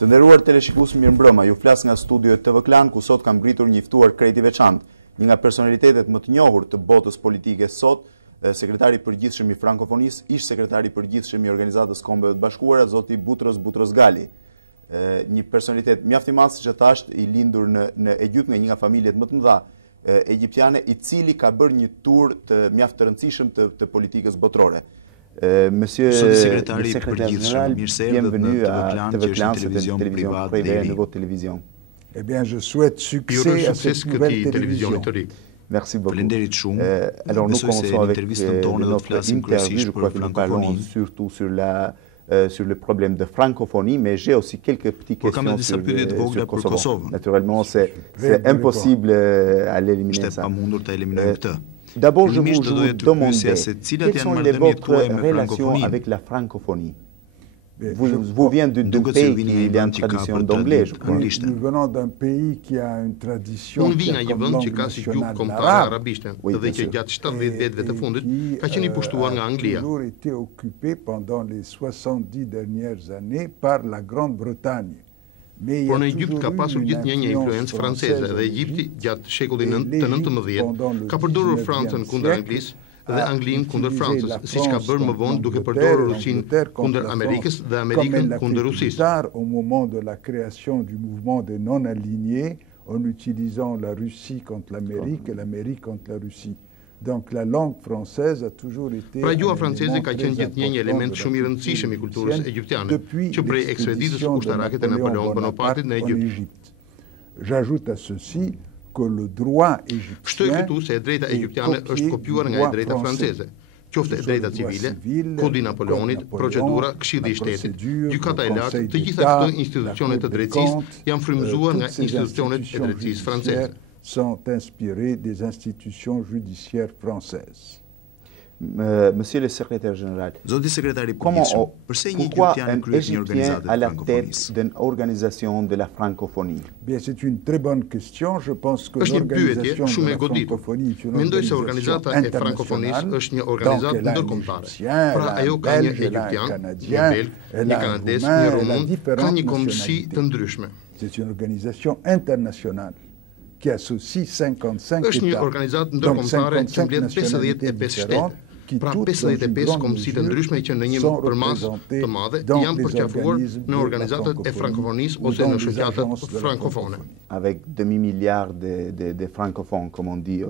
Të nderuar teleshikues, mirëmbrëma. Ju flas nga studio TV Klan, ku sot kam ngritur një ftuar krejt i veçantë, një nga personalitetet më të njohur të botës politike sot, sekretari i përgjithshëm i Frankofonisë, ish sekretari i përgjithshëm i Organizatës Kombeve të Bashkuara, zoti Boutros Ghali. Një personalitet mjaft i madh, siç e thash, i lindur në Egypt nga një nga familjet më të mëdha egjiptiane, i cili ka bërë një tur të mjaft të rëndësishëm të politikës botërore. Monsieur le secrétaire général, bienvenue à TV Clan, cette télévision privée, de votre télévision. Eh bien, je souhaite succès à cette nouvelle télévision. Merci beaucoup. Alors, nous commençons avec notre interview. Je crois que nous parlons surtout sur le problème de francophonie, mais j'ai aussi quelques petites questions sur Kosovo. Naturellement, c'est impossible à l'éliminer ça. D'abord, je vous demande quelles sont votre relations avec la francophonie. Vous venez d'un pays qui a une tradition d'anglais, je crois. Nous venons d'un pays qui a une tradition qui a comme langue nationale l'arabe, et qui a toujours été occupé pendant les 70 dernières années par la Grande-Bretagne. Por në Egjipt ka pasur gjithnjë një influencë franceze dhe Egjipti gjatë shekullit të 19 ka përdorur Francën kundër Anglisë dhe Anglinë kundër Francës, siç ka bërë më vonë duke përdorur Rusinë kundër Amerikës dhe Amerikën kundër Rusisë. Au moment de la création du mouvement des non-alignés, en utilisant la Russie contre l'Amérique et l'Amérique contre la Russie. Donc la langue française a toujours été Pra gjuha franceze ka qenë gjithnjë një element shumë i rëndësishëm i kulturës egjiptiane, që prej ekspeditës ushtarake të Napoleon Bonapartit në Egjipt. J'ajoute à ceci que le droit égyptien Shtoj këtu se e drejta egjiptiane është kopjuar nga e drejta franceze, qoftë e drejta civile, kodi Napoleonit, procedura, këshilli i shtetit, gjykata e lartë, të gjitha këto institucionet të drejtësisë janë frymëzuar nga institucionet e drejtësisë franceze. Sont inspirés des institutions judiciaires françaises. Monsieur le secrétaire général, pourquoi un Égyptien à la tête d'une organisation de la francophonie? Bien, c'est une très bonne question. Je pense que l'organisation de la francophonie est une organisation internationale. Pra ajo ka një egyptian, një belg, një kanades, një rumun, ka një kombësi të ndryshme. C'est une organisation internationale qui associe 55 është një organizatë ndërkombëtare që mbledh 55 shtete. Pra 55 kombësi të ndryshme që në një përmas të madhe janë përqafuar në organizatët e frankofonisë ose në shoqatat frankofone. Avec demi-milliard de francophones, comme on dit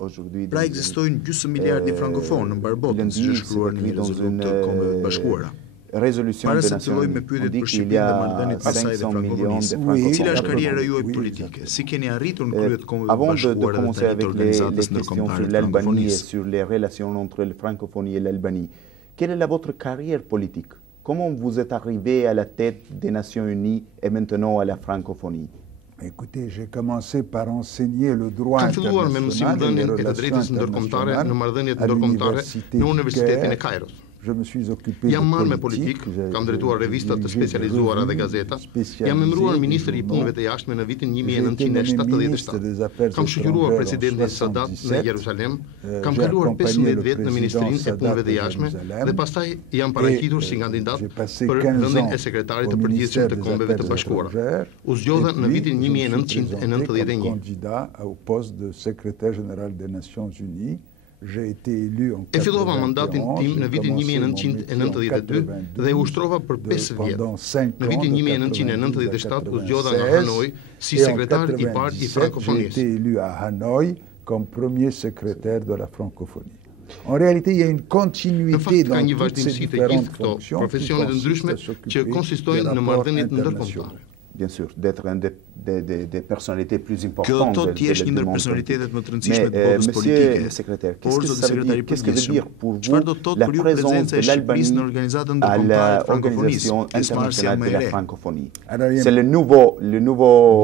aujourd'hui. Pra ekzistojnë gjysmë miliard një frankofon në mbar botën, siç është shkruar në një rezolutë të Kombeve të Bashkuara. Résolution des Nations Unies, on dit qu'il y a 500 millions de francophones. Cila është karriera juaj politike? Si keni arritur në krye të Kombeve të Avant de Bashkuara commencer avec les questions sur ndërkombëtare të l'Albanie et frankofonisë? sur les relations entre la francophonie et l'Albanie, quelle est votre carrière politique? Comment vous êtes arrivé à la tête des Nations Unies et maintenant à la francophonie? Écoutez, j'ai commencé par enseigner le droit Kam filluar me international et les mësimdhënien e të drejtës relations ndërkombëtare në internationales marrëdhëniet à ndërkombëtare l'université në Universitetin e du Caire. Kairos. Je me suis occupé Jam marrë me de politique, politik, kam drejtuar revistat të specializuara dhe gazeta, jam emëruar ministër i punëve të jashtme në vitin 1977. Kam shoqëruar presidentin Sadat në Jerusalem, kam kaluar 15 vjet në Ministrinë e Punëve të Jashtme dhe pastaj jam paraqitur si kandidat për vendin e sekretarit të përgjithshëm të Kombeve të Bashkuara. U zgjodha në vitin 1991. Candidat au poste de secrétaire général des Nations Unies. J'ai été élu en E fillova mandatin tim në vitin 1992 dhe u ushtrova për 5 vjet. Në vitin 1997 u zgjodha nga Hanoi si sekretar i parë i frankofonisë. J'ai été élu à Hanoï comme premier secrétaire de la francophonie. En réalité, il y a une continuité dans toutes ces différentes fonctions professione të ndryshme që konsistojnë në marrëdhëniet ndërkombëtare. Bien sûr, d'être un des personnalités plus importantes. Kjo thot jesh një ndër personalitetet më të rëndësishme të botës politike. Monsieur le secrétaire, Por zoti sekretari i qu'est-ce que veut dire pour çfarë do vous të thotë la për ju présence prezenca de e Shqipërisë në l'Albanie organizatën à ndërkombëtare të l'Organisation frankofonisë, pjesëmarrësia internationale më de e la re? francophonie? Alors, C'est le nouveau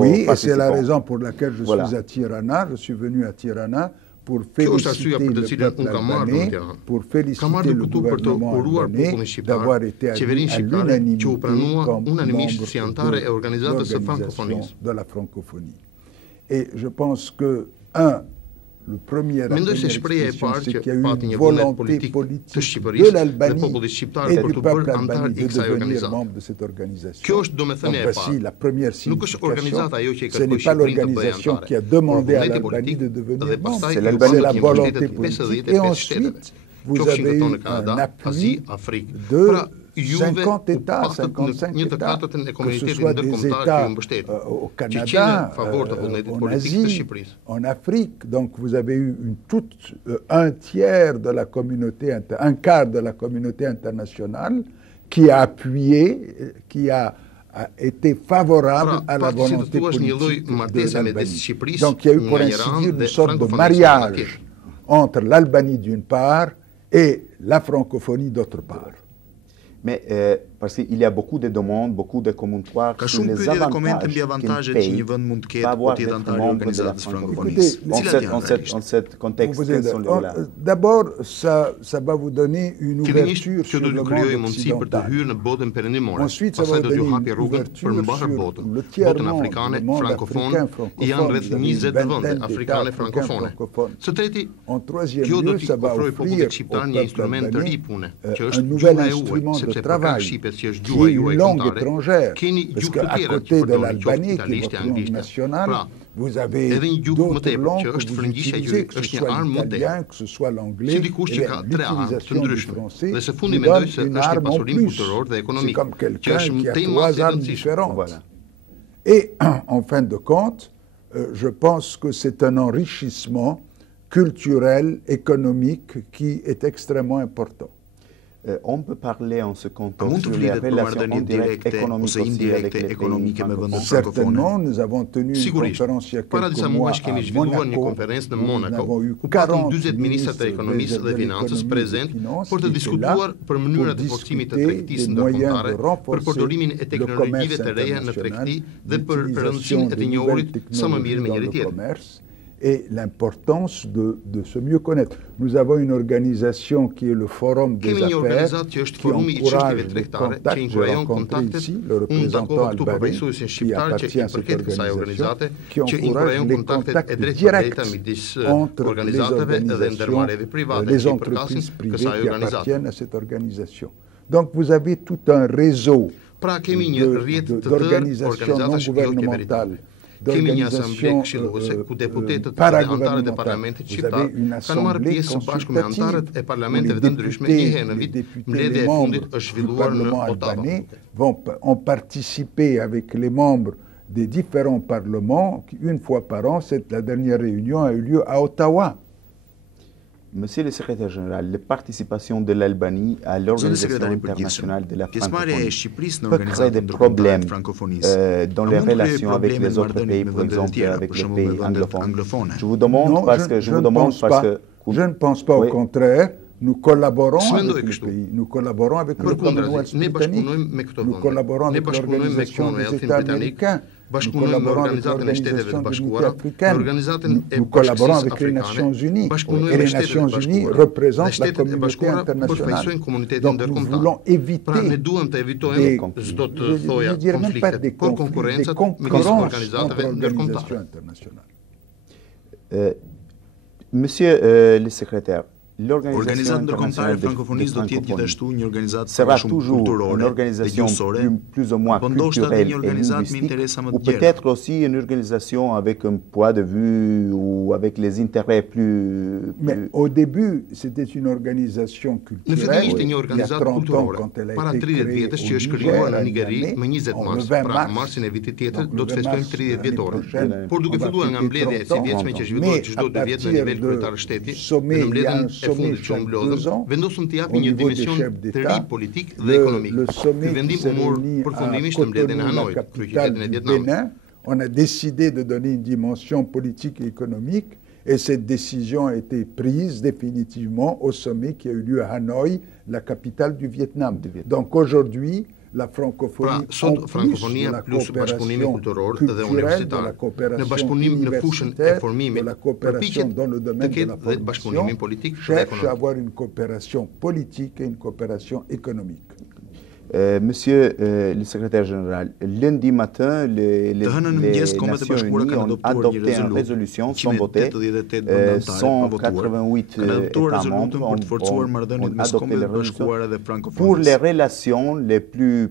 Oui, et c'est la participant. raison pour laquelle je suis à Tirana. Je suis venu à Tirana pour féliciter le peuple albanais, pour féliciter le gouvernement albanais d'avoir été à l'unanimité comme membre de l'organisation de la francophonie. Et je pense que, Mendoj se shpreha e parë që pati një vullnet politik të Shqipërisë dhe popullit shqiptar për të bërë antar i kësaj organizate. Kjo është domethënia e parë. Nuk është organizata ajo që i kërkoi Shqipërinë të bëjë antare. Vullneti politik dhe pastaj një volonté politique et ensuite vous avez eu un appui de 50 États, 55 États, que ce soit des États au Canada, en Asie, en Afrique. Donc vous avez eu un quart de la communauté internationale qui a appuyé, qui a été favorable à la volonté politique de l'Albanie. Donc il y a eu pour ainsi dire une sorte de mariage entre l'Albanie d'une part et la francophonie d'autre part. Mais parce qu'il y a beaucoup de demandes, beaucoup de commentaires sur les avantages qu'un pays peut avoir d'être membre de la francophonie. En ce contexte, quels sont les là? D'abord, ça va vous donner une ouverture sur le monde occidental. Ensuite, ça va vous donner une ouverture sur le tiers-monde, le monde africain francophone. Vous avez une vingtaine d'États africains francophones. En troisième lieu, ça va offrir au peuple albanais un nouvel instrument de travail, qui est une langue étrangère, parce qu'à côté de l'Albanie, qui est votre langue nationale, vous avez d'autres langues que vous utilisez, que ce soit l'italien, que ce soit l'anglais, et l'utilisation du français vous donne une arme en plus. C'est comme quelqu'un qui a 3 armes différentes. Et en fin de compte, je pense que c'est un enrichissement culturel, économique, qui est extrêmement important. On peut parler en ce contexte sur les relations indirectes économiques avec les pays. Certainement, nous avons tenu une conférence il y a quelques mois à Monaco. Nous avons eu 40 ministres de l'économie et des finances pour discuter des moyens de renforcer le commerce international, l'utilisation de nouvelles technologies dans le commerce et l'importance de se mieux connaître. Nous avons une organisation qui est le Forum des Affaires, qui encourage les contacts. J'ai rencontré ici le représentant albanais qui appartient à cette organisation, qui encourage les contacts directs entre les organisations, les entreprises privées qui appartiennent à cette organisation. Donc vous avez tout un réseau d'organisations non gouvernementales, d'organisations paragouvernementales. Vous avez une assemblée consultative où les députés, les membres du Parlement albanais ont participé avec les membres des différents parlements. Une fois par an, la dernière réunion a eu lieu à Ottawa. Monsieur le secrétaire général, la participation de l'Albanie à l'Organisation internationale de la francophonie peut créer des problèmes dans les relations avec les autres pays, par exemple avec les pays anglophones. Je vous demande parce que... Je ne pense pas, au contraire. Nous collaborons avec les pays. Nous collaborons avec le Commonwealth britannique. Nous collaborons avec l'Organisation des États américains. Nous collaborons avec l'Organisation de l'Unité africaine. Nous collaborons avec les Nations Unies. Et les Nations Unies représentent la communauté internationale. Donc nous voulons éviter je dirais même pas des conflits, des concurrences entre organisations internationales. Monsieur le secrétaire, l'Organisation internationale de francophonie sera toujours une organisation plus ou moins culturelle et linguistique, ou peut-être aussi une organisation avec un point de vue ou avec les intérêts plus... Mais au début, c'était une organisation culturelle. Il y a 30 ans, quand elle a été créée au Niger, en le 20 mars, donc le 20 mars l'année prochaine, on va fêter 30 ans. Mais à partir de sommet, il y a un sommet chaque 2 ans au niveau des chefs d'État. Le sommet qui s'est réuni à Cotonou, la capitale du Bénin, on a décidé de donner une dimension politique et économique et cette décision a été prise définitivement au sommet qui a eu lieu à Hanoï, la capitale du Vietnam. Donc aujourd'hui, la francophonie, en plus de la coopération culturelle, de la coopération universitaire, de la coopération dans le domaine de la formation, cherche à avoir une coopération politique et une coopération économique. Monsieur le secrétaire général, lundi matin, les Nations Unies ont adopté une résolution sans voter. 188 États membres ont adopté la résolution pour les relations les plus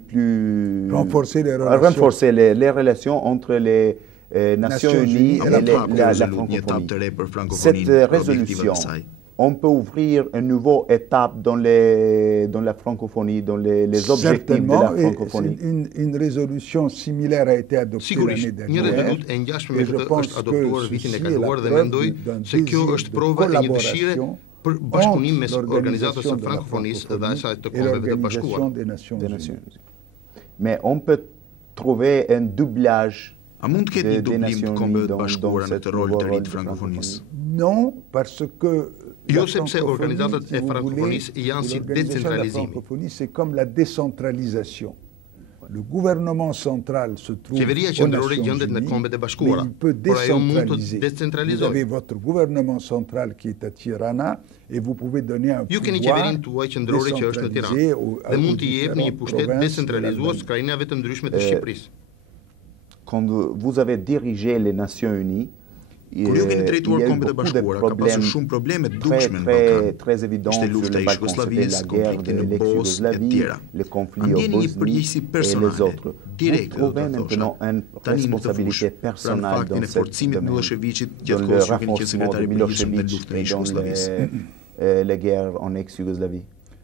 renforcer les relations entre les Nations Unies et la francophonie. Cette résolution, on peut ouvrir une nouvelle étape dans la francophonie, dans les objectifs de la francophonie. Une résolution similaire a été adoptée l'année dernière. Et je pense que ceci est la preuve d'un désir de collaboration entre l'Organisation de la francophonie et l'Organisation des Nations Unies. Mais on peut trouver un doublage des Nations Unies dans cette rôle de francophonie. Non, parce que c'est comme la décentralisation. Le gouvernement central se trouve aux Nations Unies, mais il peut décentraliser. Vous avez votre gouvernement central qui est à Tirana et vous pouvez donner un pouvoir décentralisé aux différentes provinces de l'Albanie. Quand vous avez dirigé les Nations Unies, il y a eu beaucoup de problèmes très évidents sur le Balkan. C'était la guerre de l'ex-Yougoslavie, le conflit au Bosnie et les autres. Vous trouvez maintenant une responsabilité personnelle dans ce domaine, dans le renforcement de Milosevic et dans les guerres en ex-Yougoslavie.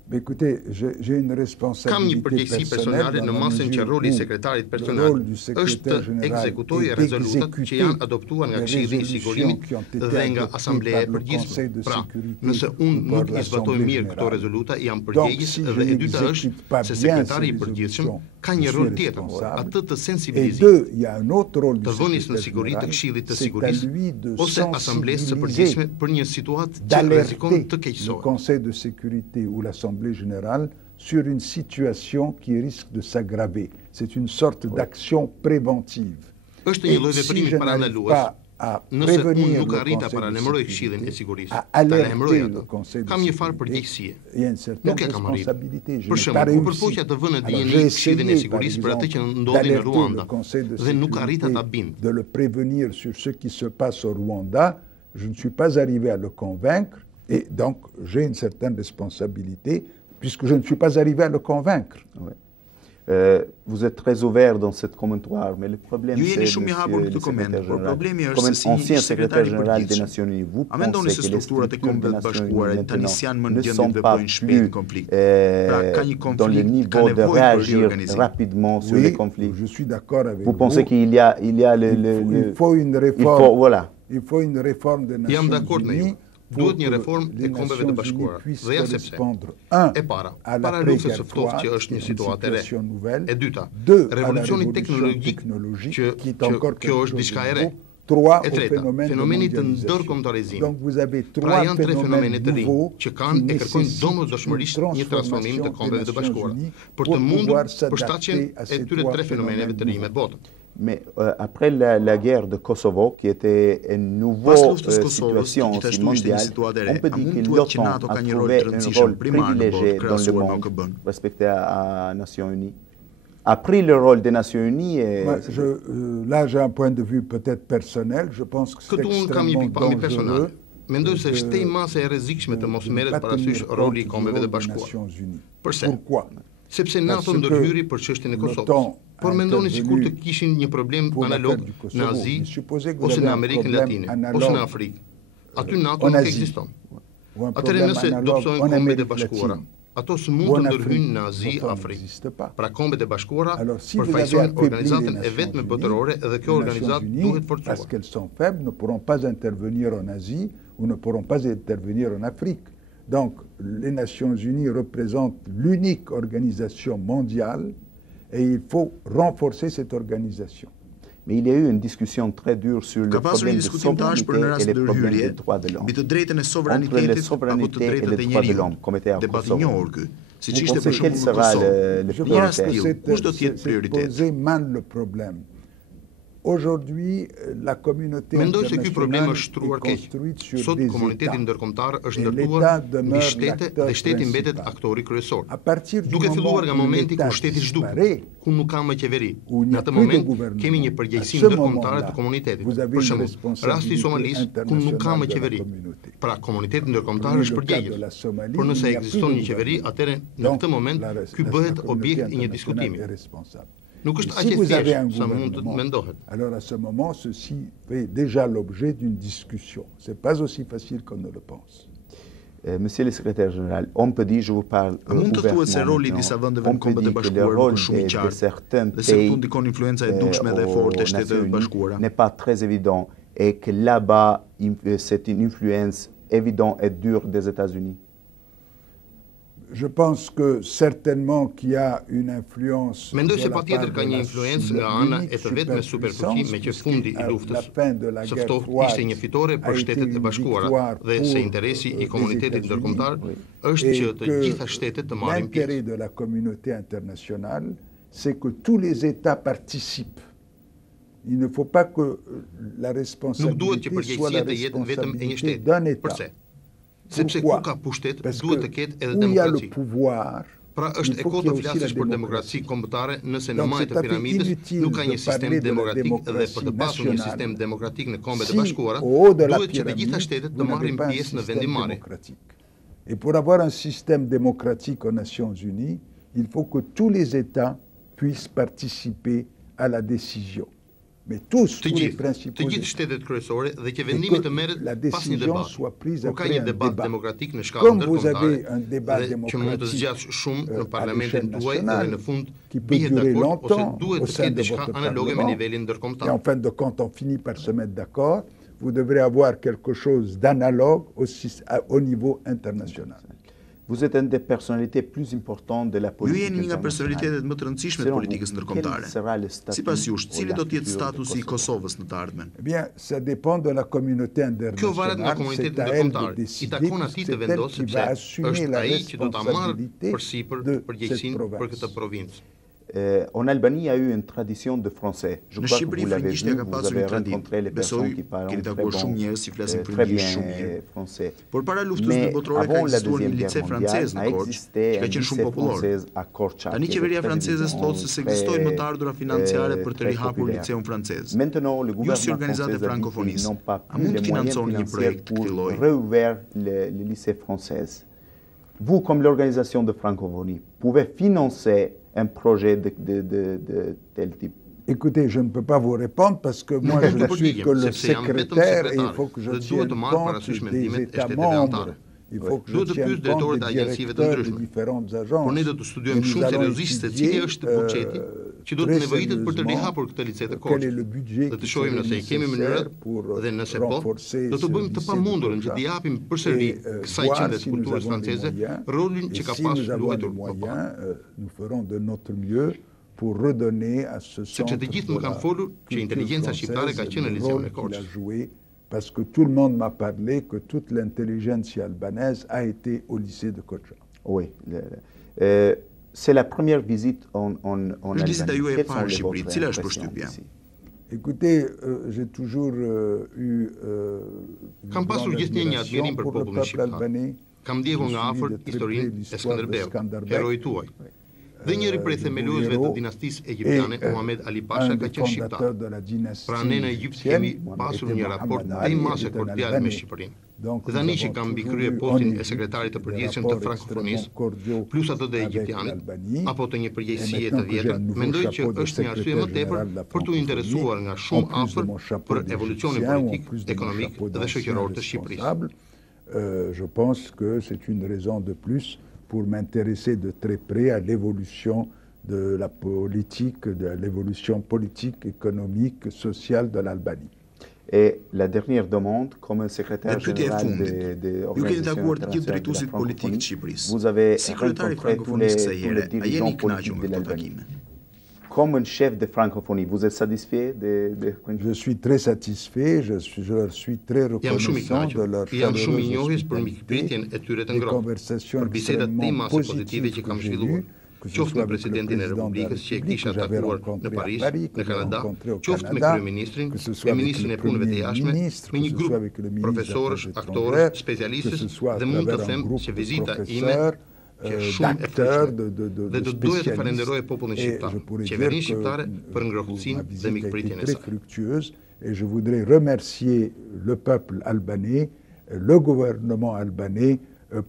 Mais écoutez, j'ai une responsabilité personnelle dans la mesure où le rôle du secrétaire général est d'exécuter les résolutions qui ont été adoptées par le Conseil de sécurité ou par l'Assemblée générale. Donc, si je n'exécute pas bien ces résolutions, je suis responsable. Et deux, il y a un autre rôle du secrétaire général, c'est à lui de sensibiliser, d'alerter le Conseil de sécurité ou l'Assemblée générale sur une situation qui risque de s'aggraver. C'est une sorte d'action préventive. Et si je n'arrive pas à prévenir le Conseil de sécurité, à alerter le Conseil de sécurité, il y a une certaine responsabilité. Je n'ai pas réussi. Alors j'ai essayé, par exemple, d'alerter le Conseil de sécurité, de le prévenir sur ce qui se passe au Rwanda. Je ne suis pas arrivé à le convaincre. Et donc, j'ai une certaine responsabilité, puisque je ne suis pas arrivé à le convaincre. Oui. Vous êtes très ouvert dans cette commentaire, mais le problème, c'est comme ancien secrétaire général des Nations Unies, vous pensez que les structures des Nations Unies ne sont pas plus dans le niveau de réagir rapidement sur les conflits. Je suis d'accord avec vous. Vous pensez qu'il y a il faut une réforme. Il faut une réforme des Nations Unies. Pour que les Nations Unies puissent répondre, un, à l'après-guerre une situation nouvelle, deux, à la révolution technologique qui est encore quelque chose de nouveau, trois, au phénomène de mondialisation. Donc vous avez trois phénomènes nouveaux qui nécessitent une transformation des Nations Unies pour pouvoir s'adapter à ces trois phénomènes nouveaux. Mais après la guerre de Kosovo, qui était une nouvelle situation mondiale, on peut dire que l'OTAN a trouvé un rôle privilégié dans le monde respecté à les Nations Unies. A pris le rôle des Nations Unies et... Là, j'ai un point de vue peut-être personnel. Je pense que c'est extrêmement dangereux. Pourquoi? L'OTAN por mendoni sikur të kishin një problem analog në Azi ose në Amerikën Latine ose në Afrikë. Aty NATO nuk ekziston. Atëherë nëse do psojnë Kombet e Bashkuara, ato së mund të ndërhyjnë në Azi, Afrikë. Pra Kombet e Bashkuara përfaqësojnë organizatën e vetme botërore dhe kjo organizatë duhet forcuar. Parce qu'elles sont faibles, ne pourront pas intervenir en Asie ou ne pourront pas intervenir en Afrique. Donc, les Nations Unies représentent l'unique organisation mondiale et il faut renforcer cette organisation. Mais il y a eu une discussion très dure sur le problème de souveraineté et les problèmes des droits de l'homme. Entre les souverainetés et les droits de l'homme, comme était à Kosovo. Vous pensez quel sera le prioritaire? Je pense que c'est posé mal le problème. Aujourd'hui, la communauté internationale est construite sur des États. Et l'État demeure l'acteur principal. À partir du moment où l'État disparaît, où il n'y a plus de gouvernement, à ce moment-là, vous avez une responsabilité internationale de la communauté. Para a komunitetin ndërkombëtar është përgjegjës. Por nëse ekziston një qeveri, atëherë në këtë moment ky bëhet objekt i një diskutimi. Nuk është aq e thjeshtë sa mund të mendohet. Alors à ce moment, ceci fait déjà l'objet d'une discussion. C'est pas aussi facile qu'on ne le pense. Monsieur le secrétaire général, on peut dire, je vous parle ouvertement, on peut dire que le rôle de certains pays n'est pas très évident et que là-bas, c'est une influence évidente et dure des États-Unis. Je pense que certainement qu'il y a une influence. Mendoj se patjetër ka një influencë nga ana e të vetme superfuqi me që fundi i luftës së ftohtë ishte një fitore për Shtetet e Bashkuara dhe se interesi i komunitetit ndërkombëtar është që të gjitha shtetet të marrin pjesë. L'intérêt de la communauté internationale, c'est que tous les États participent. Il ne faut pas que la responsabilité soit la responsabilité d'un État. Sepse ku ka pushtet, duhet të ketë edhe demokraci. Pra është e kotë të flasësh për demokraci kombëtare nëse në majtë të piramidës nuk ka një sistem demokratik dhe për të pasur një sistem demokratik në Kombet e Bashkuara, duhet që të gjitha shtetet të marrin pjesë në vendimarrje. Et pour avoir un système démocratique aux Nations Unies, il faut que tous les États puissent participer à la décision. Mais tous les principaux të gjithë shtetet kryesore dhe që vendimi të merret pas një debat. Kur ka një debat demokratik në shkallë ndërkombëtare dhe që mund të zgjatë shumë në parlamentin tuaj dhe në fund bihet dakord ose duhet të ketë diçka analoge me nivelin ndërkombëtar. Et en fin de compte, on finit par se mettre d'accord. Vous devrez avoir quelque chose d'analogue au niveau international. Vous êtes une des personnalités plus importantes de la politique internationale. Ju jeni një nga personalitetet më të rëndësishme të politikës ndërkombëtare. Sipas jush, cili do të jetë statusi i Kosovës në të ardhmen? Eh bien, ça dépend de la communauté internationale. C'est à elle de décider. C'est elle qui va assumer la responsabilité de cette province. En Albanie, il y a eu une tradition de français. Je crois que vous l'avez vu, vous avez rencontré les personnes qui parlent très bien français. Mais avant la Deuxième Guerre mondiale, a existé un lycée français à Korçak. Tani qeveria franceze thotë se ekzistojnë më të ardhura financiare për të rihapur liceun francez. Ju si organizatë frankofonisë, a mund të financoni një projekt këtij lloji? Réouvrir le lycée français. Vous, comme l'organisation de francophonie, pouvez financer un projet de tel type? Écoutez, je ne peux pas vous répondre parce que moi je ne suis que le secrétaire et il faut que je tienne compte des États membres. Il faut que je tienne compte des directeurs des différentes agences. Por ne do të studojmë shumë seriozisht se cili është buxheti që do të nevojitet për të rihapur këtë lice të Korçës. Dhe të shohim nëse i kemi mënyrat dhe nëse po, do të bëjmë të pamundurën që t'i japim përsëri kësaj qendre të kulturës franceze rolin që ka pasur luajtur më parë. Nous ferons de notre mieux pour redonner à ce centre sepse të gjithë më kanë folur që inteligjenca shqiptare ka qenë në liceun e Korçës. Parce que tout le monde m'a parlé que toute l'intelligentsia albanaise a été au lycée de Korçak. Oui. C'est la première visite en Albanie. Quelles sont les votre impressions ici? Écoutez, j'ai toujours eu kam pasur gjithnjë një admirim për popullin shqiptar. Kam ndjekur nga afër historinë e Skënderbeut, heroit tuaj. Dhe njëri prej themeluesve të dinastisë egjiptiane, Muhamet Ali Pasha, ka qenë shqiptar. Pra ne në Egjipt kemi pasur një raport dhe mase kordial me Shqipërinë. Dhe tani që kam mbikryer postin e sekretarit të përgjegjshëm të frankofonisë, plus atë të egjiptianit, apo të një përgjegjësie të vjetër, mendoj që është një arsye më tepër për t'u interesuar nga shumë afër për evolucionin politik, ekonomik dhe shoqëror të Shqipërisë. Je pense que c'est une raison de plus pour m'intéresser de très près à l'évolution de la politique, de l'évolution politique, économique, sociale de l'Albanie. Et la dernière demande, comme secrétaire général de l'organisation internationale de la francophonie, vous avez rencontré tous les dirigeants politiques de l'Albanie. Comme un chef de francophonie, vous êtes satisfait de... Je suis très satisfait, je leur suis très reconnaissant de leur chaleureuse hospitalité, des conversations extrêmement positives que j'ai eues, qoftë me presidentin e Republikës që e kisha takuar në Paris, në Kanada, qoftë me kryeministrin, me ministrin e punëve të jashtme, me një grup profesorësh, aktorësh, specialistës dhe mund të them që vizita ime që është shumë e fërshtme dhe do doja të falenderoj popullin shqiptar, qeverinë shqiptare për ngrohtësinë dhe mikpritjen e saj. Et je voudrais remercier le peuple albanais, le gouvernement albanais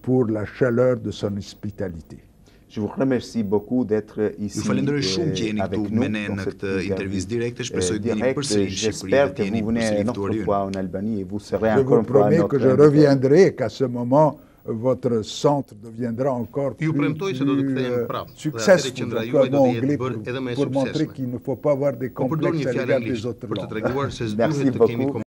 pour la chaleur de son hospitalité. Je vous remercie beaucoup d'être ici. Ju falenderoj shumë që jeni këtu me ne në këtë intervistë direkte. Shpresoj të jeni përsëri në Shqipëri dhe të jeni përsëri ftuar ju. Je vous promets que je reviendrai, qu'à ce moment votre centre deviendra encore plus successful pour montrer qu'il ne faut pas avoir des complexes à l'égard des autres langues. Merci beaucoup.